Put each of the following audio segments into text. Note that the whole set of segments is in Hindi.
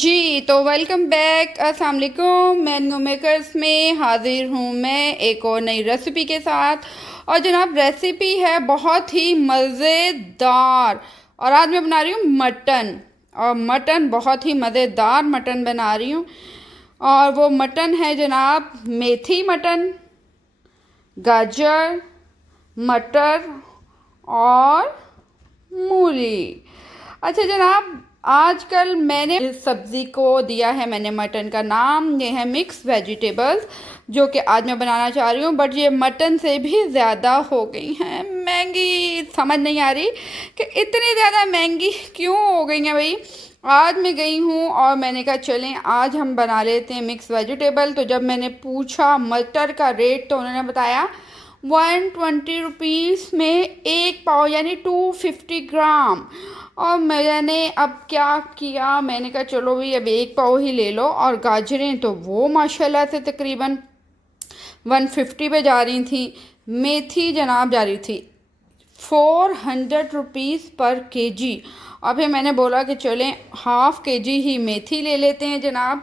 जी तो वेलकम बैक। अस्सलाम वालेकुम। मैंगो मेकर्स में हाजिर हूँ मैं एक और नई रेसिपी के साथ। और जनाब रेसिपी है बहुत ही मज़ेदार। और आज मैं बना रही हूँ मटन। और मटन बहुत ही मज़ेदार मटन बना रही हूँ। और वो मटन है जनाब मेथी मटन, गाजर, मटर और मूली। अच्छा जनाब, आजकल मैंने इस सब्ज़ी को दिया है, मैंने मटन का नाम ये है मिक्स वेजिटेबल्स, जो कि आज मैं बनाना चाह रही हूँ। बट ये मटन से भी ज़्यादा हो गई हैं महंगी। समझ नहीं आ रही कि इतनी ज़्यादा महंगी क्यों हो गई हैं भाई। आज मैं गई हूँ और मैंने कहा चलें आज हम बना लेते हैं मिक्स वेजिटेबल। तो जब मैंने पूछा मटर का रेट तो उन्होंने बताया 120 रुपीज़ में एक पाव, यानी 250 ग्राम। और मैंने अब क्या किया, मैंने कहा चलो भाई अब एक पाव ही ले लो। और गाजरें तो वो माशाल्लाह से तकरीबन 150 पे जा रही थी। मेथी जनाब जा रही थी 400 रुपीज़ पर केजी। और फिर मैंने बोला कि चलें हाफ़ केजी ही मेथी ले लेते हैं जनाब।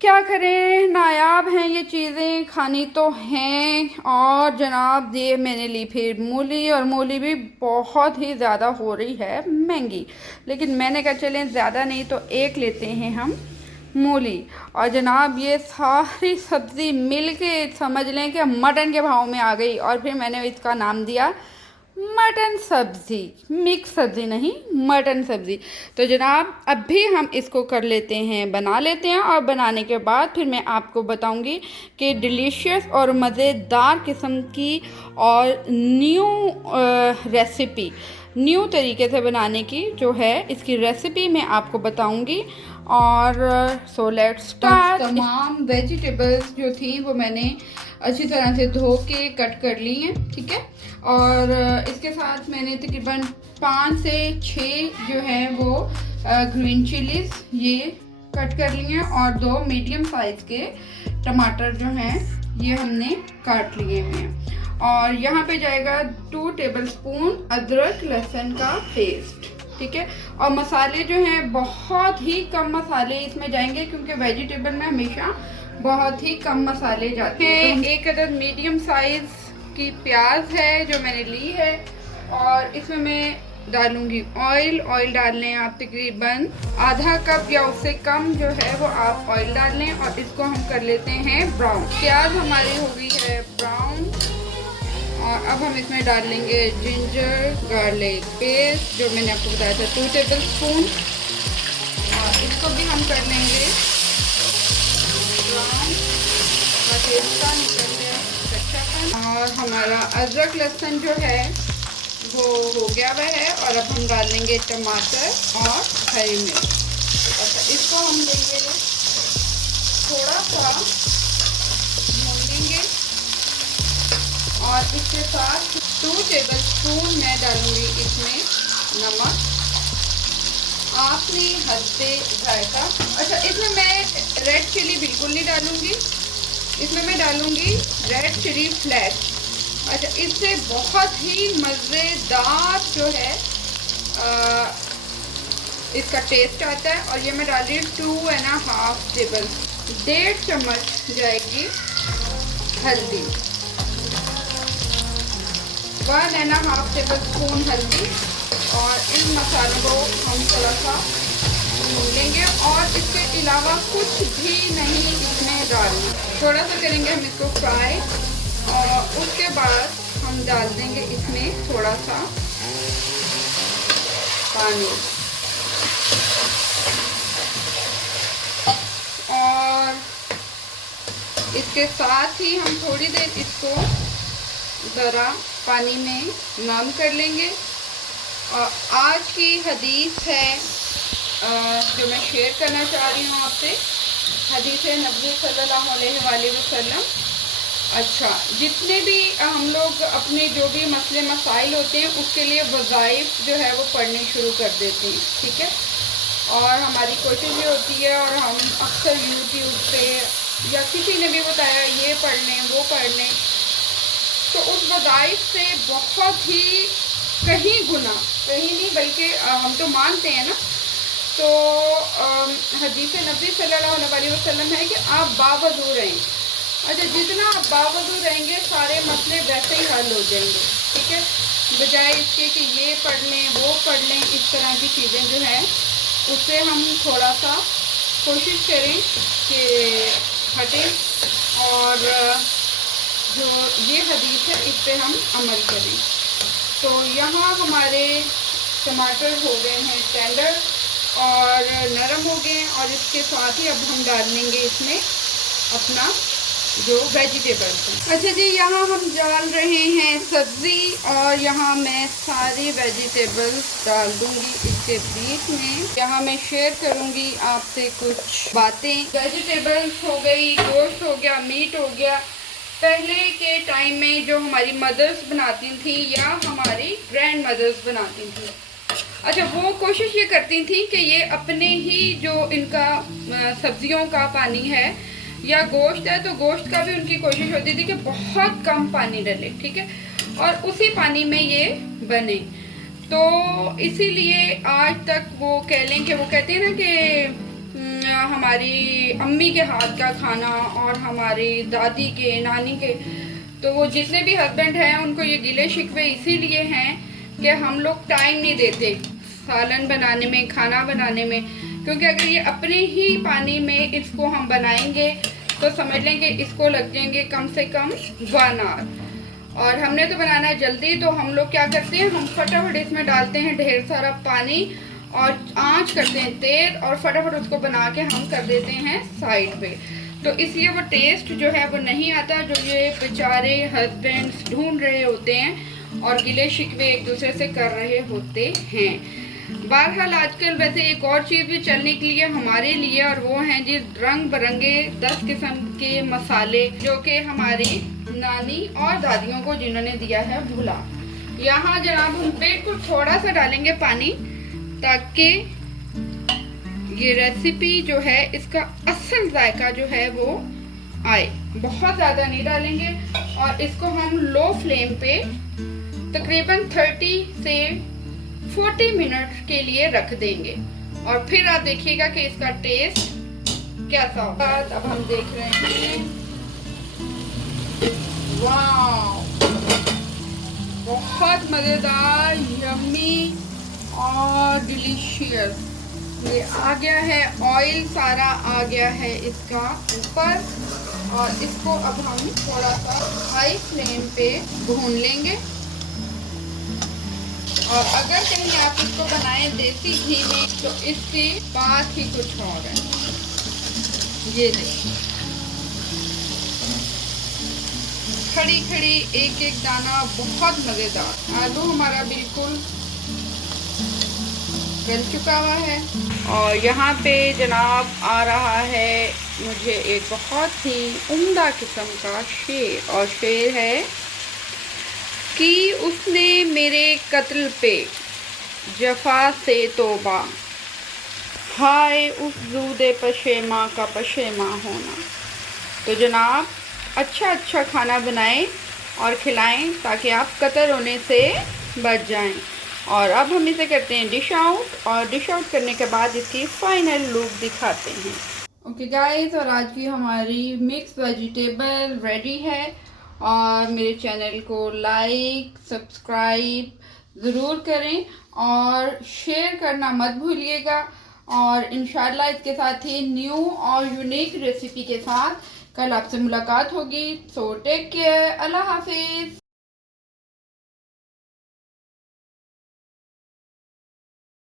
क्या करें, नायाब हैं ये चीज़ें, खानी तो हैं। और जनाब ये मैंने ली फिर मूली, और मूली भी बहुत ही ज़्यादा हो रही है महंगी। लेकिन मैंने कहा चलें ज़्यादा नहीं तो एक लेते हैं हम मूली। और जनाब ये सारी सब्ज़ी मिल के समझ लें कि मटन के भाव में आ गई। और फिर मैंने इसका नाम दिया मटन सब्ज़ी। मिक्स सब्ज़ी नहीं, मटन सब्ज़ी। तो जनाब अब भी हम इसको कर लेते हैं, बना लेते हैं। और बनाने के बाद फिर मैं आपको बताऊंगी कि डिलीशियस और मज़ेदार किस्म की और न्यू रेसिपी, न्यू तरीके से बनाने की जो है इसकी रेसिपी मैं आपको बताऊंगी। और सो लेट्स स्टार्ट। तमाम वेजिटेबल्स जो थी वो मैंने अच्छी तरह से धो के कट कर ली हैं, ठीक है। और इसके साथ मैंने तकरीबन 5 से 6 जो है वो ग्रीन चिलीज ये कट कर लिए हैं। और 2 मीडियम साइज़ के टमाटर जो हैं ये हमने काट लिए हैं। और यहाँ पे जाएगा 2 टेबलस्पून अदरक लहसुन का पेस्ट, ठीक है। और मसाले जो हैं बहुत ही कम मसाले इसमें जाएंगे, क्योंकि वेजिटेबल में हमेशा बहुत ही कम मसाले जाते हैं। तो एक अदद मीडियम साइज़ की प्याज है जो मैंने ली है। और इसमें मैं डालूंगी ऑयल। ऑयल डाल लें आप तकरीबन आधा कप या उससे कम जो है वो आप ऑयल डाल लें। और इसको हम कर लेते हैं ब्राउन। प्याज हमारी हो गई है ब्राउन। और अब हम इसमें डाल लेंगे जिंजर गार्लिक पेस्ट जो मैंने आपको बताया था 2 टेबलस्पून। और इसको भी हम कर लेंगे ब्राउन, इसका निकल गया कच्चापन। और हमारा अदरक लहसुन जो है वो हो गया हुआ है। और अब हम डाल लेंगे टमाटर और हरी मिर्च। अच्छा इसको हम लेंगे थोड़ा सा भून लेंगे। और इसके साथ 2 टेबलस्पून मैं डालूंगी इसमें नमक, आपने हल्दे जायका। अच्छा इसमें मैं रेड चिली बिल्कुल नहीं डालूंगी, इसमें मैं डालूंगी रेड चिली फ्लैश। अच्छा इससे बहुत ही मज़ेदार जो है इसका टेस्ट आता है। और ये मैं डाल रही हूँ 2.5 टेबल, 1.5 चम्मच जाएगी हल्दी, 1.5 टेबलस्पून हल्दी। और इन मसालों को हम थोड़ा सा भून लेंगे। और इसके अलावा कुछ भी नहीं इसमें डालना, थोड़ा सा करेंगे हम इसको फ्राई। और उसके बाद हम डाल देंगे इसमें थोड़ा सा पानी। और इसके साथ ही हम थोड़ी देर इसको ज़रा पानी में नम कर लेंगे। और आज की हदीस है जो मैं शेयर करना चाह रही हूँ आपसे, हदीस है नबी सल्लल्लाहु अलैहि वसल्लम। अच्छा जितने भी हम लोग अपने जो भी मसले मसाइल होते हैं उसके लिए वज़ाइफ जो है वो पढ़ने शुरू कर देते हैं, ठीक है। और हमारी कोशिश ये होती है, और हम अक्सर यूट्यूब पे या किसी ने भी बताया ये पढ़ लें वो पढ़ लें, तो उस वज़ाइफ से बहुत ही कहीं गुना, कहीं नहीं बल्कि हम तो मानते हैं ना तो हदीस नबी सल्लल्लाहु अलैहि वसल्लम है कि आप बावजू रहें। अच्छा, जितना आप बावजू रहेंगे सारे मसले वैसे ही हल हो जाएंगे, ठीक है, बजाय इसके कि ये पढ़ लें वो पढ़ लें। इस तरह की चीज़ें जो हैं उससे हम थोड़ा सा कोशिश करें कि हटें और जो ये हदीस है इस पर हम अमल करें। तो यहाँ हमारे टमाटर हो गए हैं टेंडर और नरम हो गए हैं, और इसके साथ ही अब हम डाल लेंगे इसमें अपना जो वेजिटेबल्स हैं। अच्छा जी, यहाँ हम डाल रहे हैं सब्ज़ी, और यहाँ मैं सारी वेजिटेबल्स डाल दूँगी इसके बीच में। यहाँ मैं शेयर करूँगी आपसे कुछ बातें। वेजिटेबल्स हो गई, गोश्त हो गया, मीट हो गया। पहले के टाइम में जो हमारी मदर्स बनाती थी या हमारी ग्रैंड मदर्स बनाती थी, अच्छा, वो कोशिश ये करती थी कि ये अपने ही जो इनका सब्जियों का पानी है या गोश्त है, तो गोश्त का भी उनकी कोशिश होती थी कि बहुत कम पानी डले, ठीक है, और उसी पानी में ये बने। तो इसीलिए आज तक वो कह लें कि वो कहते हैं ना कि हमारी अम्मी के हाथ का खाना और हमारी दादी के, नानी के, तो वो जितने भी हस्बैंड हैं उनको ये गिले शिकवे इसीलिए हैं कि हम लोग टाइम नहीं देते सालन बनाने में, खाना बनाने में। क्योंकि अगर ये अपने ही पानी में इसको हम बनाएंगे तो समझ लेंगे इसको लग जाएंगे कम से कम 1 आवर, और हमने तो बनाना है जल्दी। तो हम लोग क्या करते हैं, हम फटाफट इसमें डालते हैं ढेर सारा पानी और आंच करते हैं तेज, और फटाफट उसको बना के हम कर देते हैं साइड पे। तो इसलिए वो टेस्ट जो है वो नहीं आता जो ये बेचारे हस्बैंड्स ढूंढ रहे होते हैं और गिले शिकवे एक दूसरे से कर रहे होते हैं। बहरहाल आजकल वैसे एक और चीज़ भी चलने के लिए हमारे लिए, और वो हैं जी रंग बिरंगे 10 किस्म के मसाले जो कि हमारी नानी और दादियों को जिन्होंने दिया है भुला। यहाँ जनाब हम बिल्कुल थोड़ा सा डालेंगे पानी ताकि ये रेसिपी जो है इसका असल जायका जो है वो आए। बहुत ज़्यादा नहीं डालेंगे, और इसको हम लो फ्लेम पे तकरीबन 30 से 40 मिनट के लिए रख देंगे, और फिर आप देखिएगा कि इसका टेस्ट कैसा होगा। अब हम देख रहे हैं, वाह, बहुत मज़ेदार, यम्मी और डिलीशियस ये आ गया है। ऑयल सारा आ गया है इसका ऊपर, और इसको अब हम थोड़ा सा हाई फ्लेम पे भून लेंगे। और अगर कहीं आप इसको बनाएं देसी घी में तो इसकी बात ही कुछ और है। ये देखिए, खड़ी खड़ी एक एक दाना, बहुत मज़ेदार। आलू हमारा बिल्कुल गल चुका हुआ है, और यहाँ पे जनाब आ रहा है मुझे एक बहुत ही उम्दा किस्म का शेर, और शेर है कि उसने मेरे कत्ल पे जफा से तौबा, हाय उस ज़ूदे पशेमा का पशेमा होना। तो जनाब अच्छा अच्छा खाना बनाएं और खिलाएं ताकि आप कत्ल होने से बच जाएं। और अब हम इसे करते हैं डिश आउट, और डिश आउट करने के बाद इसकी फाइनल लुक दिखाते हैं। ओके गाइस, और आज की हमारी मिक्स वेजिटेबल रेडी है, और मेरे चैनल को लाइक सब्सक्राइब ज़रूर करें और शेयर करना मत भूलिएगा। और इंशाल्लाह इसके साथ ही न्यू और यूनिक रेसिपी के साथ कल आपसे मुलाकात होगी। सो टेक केयर, अल्लाह हाफिज़।